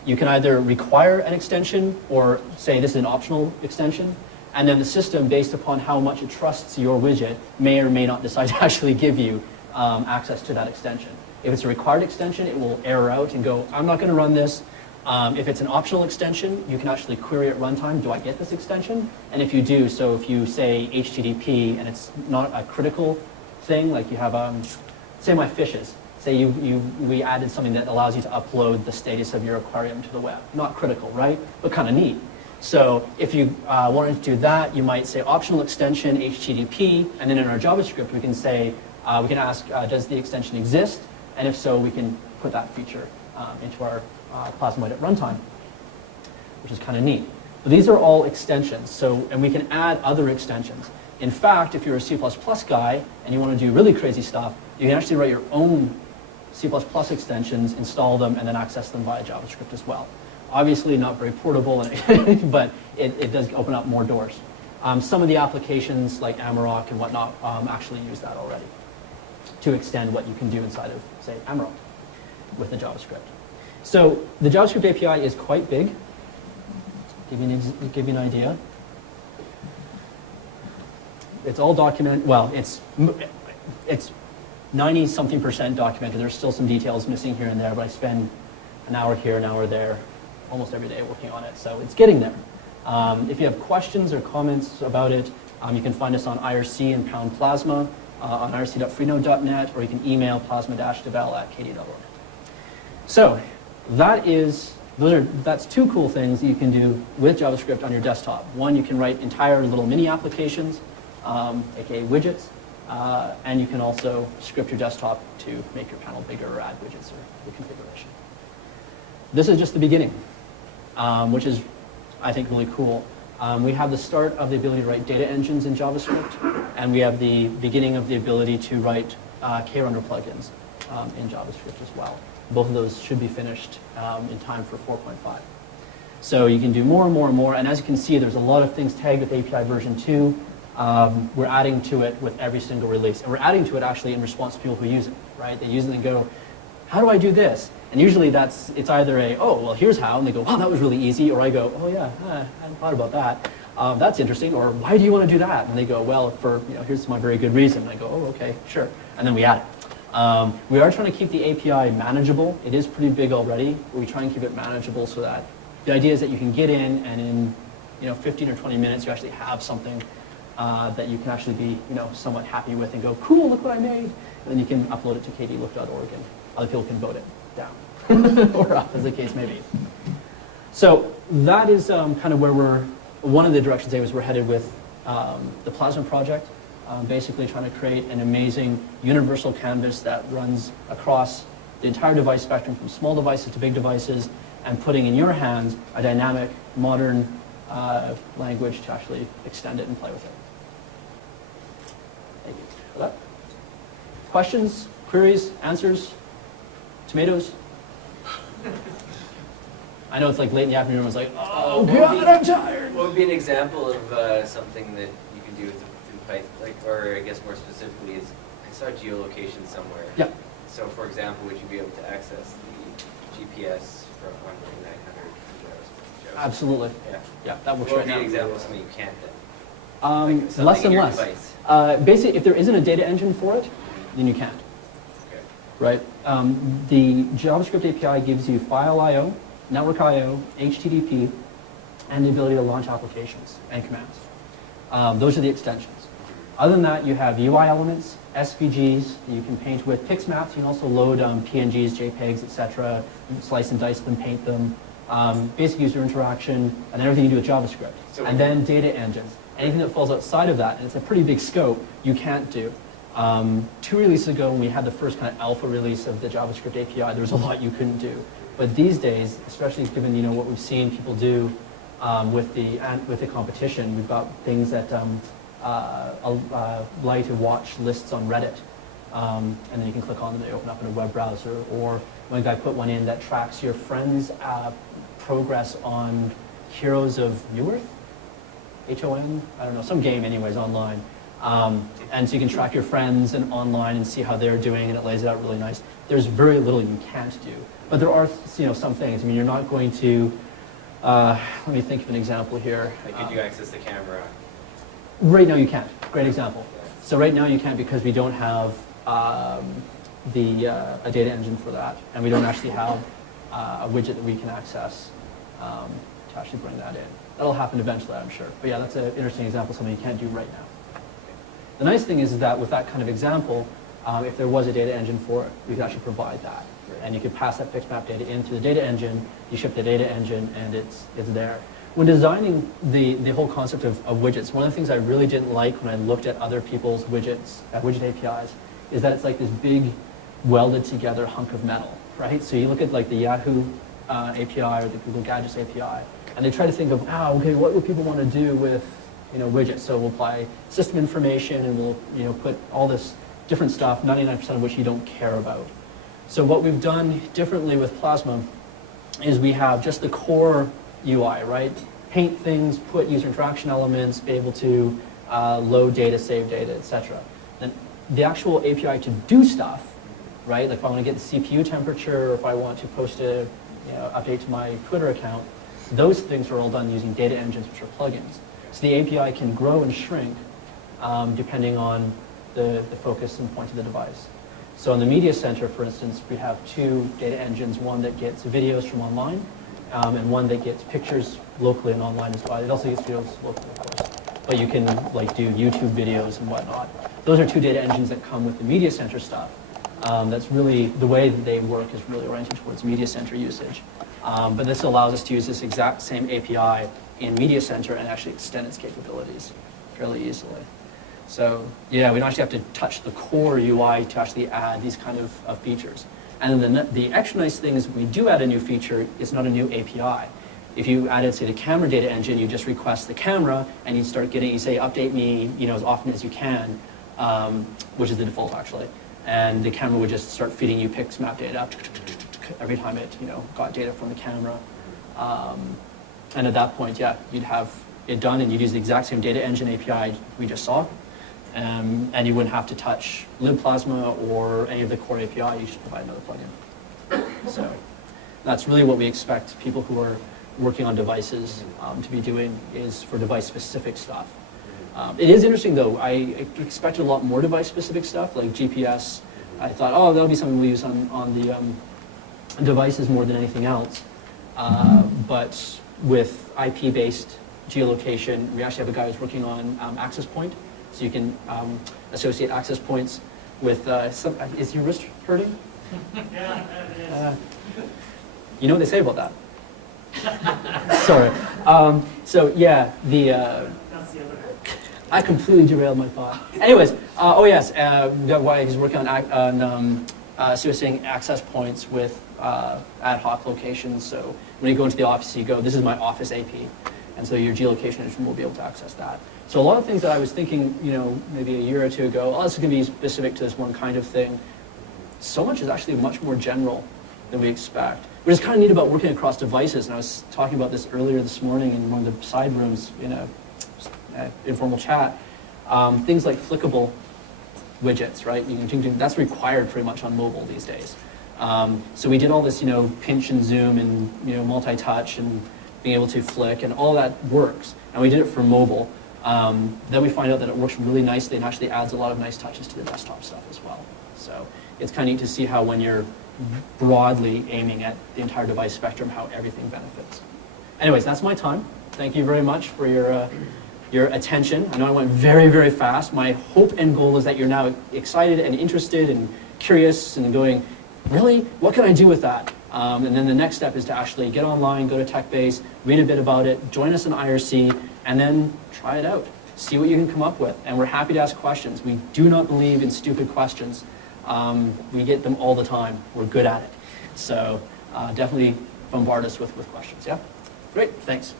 You can either require an extension or say this is an optional extension, and then the system, based upon how much it trusts your widget, may or may not decide to actually give you access to that extension. If it's a required extension, it will error out and go, I'm not going to run this. If it's an optional extension, you can actually query at runtime, do I get this extension? And if you do, so if you say HTTP and it's not a critical thing, like you have, say my fishes, say we added something that allows you to upload the status of your aquarium to the web. Not critical, right? But kind of neat. So if you wanted to do that, you might say optional extension HTTP, and then in our JavaScript we can say, we can ask, does the extension exist? And if so, we can put that feature into our Plasmoid at runtime, which is kind of neat. But these are all extensions, so, and we can add other extensions. In fact, if you're a C++ guy and you want to do really crazy stuff, you can actually write your own C++ extensions, install them, and then access them via JavaScript as well. Obviously not very portable, but it does open up more doors. Some of the applications like Amarok and whatnot actually use that already to extend what you can do inside of, say, Amarok with the JavaScript. So the JavaScript API is quite big. Give you an idea. It's all documented. Well, it's 90-something% documented. There's still some details missing here and there, but I spend an hour here, an hour there, almost every day working on it. So it's getting there. If you have questions or comments about it, you can find us on IRC and #Plasma, on irc.freenode.net, or you can email plasma-devel@kde.org. So that's two cool things that you can do with JavaScript on your desktop. One, you can write entire little mini applications, aka widgets, and you can also script your desktop to make your panel bigger or add widgets or reconfiguration. This is just the beginning, which is, I think, really cool. We have the start of the ability to write data engines in JavaScript, and we have the beginning of the ability to write KRunner plugins in JavaScript as well. Both of those should be finished in time for 4.5. So you can do more and more and more, and as you can see, there's a lot of things tagged with API version 2. We're adding to it with every single release, and we're adding to it actually in response to people who use it, right? They use it and go, how do I do this? And usually it's either a, oh, well, here's how, and they go, wow, that was really easy, or I go, oh yeah, I hadn't thought about that. That's interesting, or why do you want to do that? And they go, well, here's my very good reason. And I go, oh, okay, sure. And then we add it. We are trying to keep the API manageable. It is pretty big already, but we try and keep it manageable so that the idea is that you can get in and in 15 or 20 minutes you actually have something that you can actually be somewhat happy with and go, cool, look what I made. And then you can upload it to kdelook.org and other people can vote it down or up, as the case may be. So that is kind of where one of the directions we're headed with the Plasma project. Basically trying to create an amazing universal canvas that runs across the entire device spectrum from small devices to big devices, and putting in your hands a dynamic, modern language to actually extend it and play with it. Thank you for that. Questions, queries, answers, tomatoes? I know it's like late in the afternoon, I was like, oh God, I'm tired. What would be an example of something that you can do with Python, or I guess more specifically, is I saw geolocation somewhere. Yeah. So, for example, would you be able to access the GPS from 1.900? Absolutely. Yeah. Yeah, that works What right would now. be an example of something you can't then? Like something Less and in your less. device. Basically, if there isn't a data engine for it, then you can't. Okay. Right? The JavaScript API gives you file I/O, network I/O, HTTP, and the ability to launch applications and commands. Those are the extensions. Other than that, you have UI elements, SVGs that you can paint with, pix maps. You can also load PNGs, JPEGs, etc. Slice and dice them, paint them. Basic user interaction, and then everything you do with JavaScript. So and then data engines. Anything that falls outside of that, and it's a pretty big scope, you can't do. 2 releases ago, when we had the first kind of alpha release of the JavaScript API, there was a lot you couldn't do. But these days, especially given what we've seen people do with the competition, we've got things that allow you to watch lists on Reddit, and then you can click on them, they open up in a web browser. Or one guy put one in that tracks your friends' progress on Heroes of Newerth, HON, I don't know, some game anyways online. And so you can track your friends and online and see how they're doing, and it lays it out really nice. There's very little you can't do, but there are some things. I mean, you're not going to. Let me think of an example here. Like, could you access the camera? Right now you can't. Great example. So right now you can't because we don't have a data engine for that, and we don't actually have a widget that we can access to actually bring that in. That'll happen eventually, I'm sure. But yeah, that's an interesting example of something you can't do right now. The nice thing is that with that kind of example, if there was a data engine for it, we could actually provide that. And you could pass that fixed map data into the data engine, you ship the data engine, and it's there. When designing the whole concept of widgets, one of the things I really didn't like when I looked at other people's widgets, widget APIs, is that it's like this big welded together hunk of metal, right? So you look at like the Yahoo API or the Google Gadgets API, and they try to think of, okay, what would people want to do with widgets? So we'll apply system information and we'll put all this different stuff, 99% of which you don't care about. So what we've done differently with Plasma is we have just the core UI, right? Paint things, put user interaction elements, be able to load data, save data, etc. Then the actual API to do stuff, right? Like if I want to get the CPU temperature, or if I want to post a update to my Twitter account, those things are all done using data engines, which are plugins. So the API can grow and shrink depending on the focus and point of the device. So in the media center, for instance, we have two data engines, one that gets videos from online, and one that gets pictures locally and online as well. It also gets videos locally, of course. But you can like do YouTube videos and whatnot. Those are two data engines that come with the media center stuff. That's really, the way that they work is really oriented towards media center usage. But this allows us to use this exact same API in media center and actually extend its capabilities fairly easily. So yeah, we don't actually have to touch the core UI to actually add these kind of features. And then the extra nice thing is when we do add a new feature, it's not a new API. If you added, say, the camera data engine, you just request the camera and you start getting, you say, update me as often as you can, which is the default actually. And the camera would just start feeding you pics map data every time it got data from the camera. And at that point, yeah, you'd have it done and you'd use the exact same data engine API we just saw. And you wouldn't have to touch libplasma or any of the core API, you just provide another plugin. So that's really what we expect people who are working on devices to be doing, is for device-specific stuff. It is interesting though, I expected a lot more device-specific stuff, like GPS. I thought, oh, that'll be something we'll use on the devices more than anything else. But with IP-based geolocation, we actually have a guy who's working on access point. So you can associate access points with is your wrist hurting? Yeah, it is. You know what they say about that? Sorry. So yeah, That's the other. I completely derailed my thought. Anyways, oh yes, why he's working on associating access points with ad hoc locations. So when you go into the office, you go, this is my office AP. And so your geolocation engine will be able to access that. So a lot of things that I was thinking, maybe a year or two ago, oh, this is going to be specific to this one kind of thing. So much is actually much more general than we expect. Which is kind of neat about working across devices. And I was talking about this earlier this morning in one of the side rooms in a informal chat. Things like flickable widgets, right? That's required pretty much on mobile these days. So we did all this, pinch and zoom and multi-touch and being able to flick, and all that works. And we did it for mobile. Then we find out that it works really nicely and actually adds a lot of nice touches to the desktop stuff as well. So it's kind of neat to see how when you're broadly aiming at the entire device spectrum, how everything benefits. Anyways, that's my time. Thank you very much for your attention. I know I went very, very fast. My hope and goal is that you're now excited and interested and curious and going, really? What can I do with that? And then the next step is to actually get online, go to TechBase, read a bit about it, join us in IRC, and then try it out. See what you can come up with. And we're happy to ask questions. We do not believe in stupid questions. We get them all the time. We're good at it. So definitely bombard us with questions. Yeah? Great. Thanks.